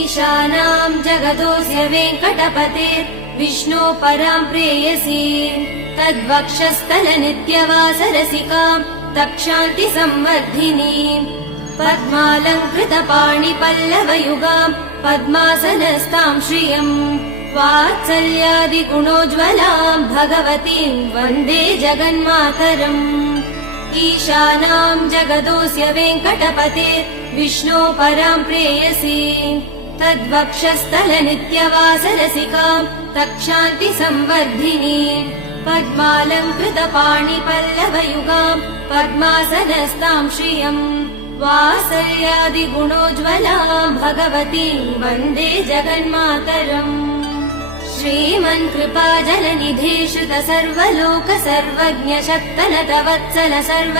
ईशानाम् जगतोऽस्य वेङ्कटपते विष्णो पराम् प्रेयसी तद्वक्षस्थलनित्यवासरसिकाम् तक्षान्ति संवर्धिनी पद्मालङ्कृतपाणिपल्लवयुगाम् पद्मासनस्ताम् श्रियम् वात्सल्यादिगुणोज्ज्वलाम् भगवतीम् वन्दे जगन्मातरम् ईशानाम् जगतोऽस्य वेङ्कटपते विष्णो पराम् प्रेयसी तद्वक्षस्थलनित्यवासरसिकाम् तक्षान्ति संवर्धिनी पद्मालङ्कृतपाणिपल्लवयुगाम् पद्मासनस्ताम् श्रियम् वात्सल्यादिगुणोज्ज्वलाम् भगवतीम् वन्दे जगन्मातरम् श्रीमन्कृपाजलनिधे श्रुत सर्वलोक सर्वज्ञ शक्तनत वत्सल सर्व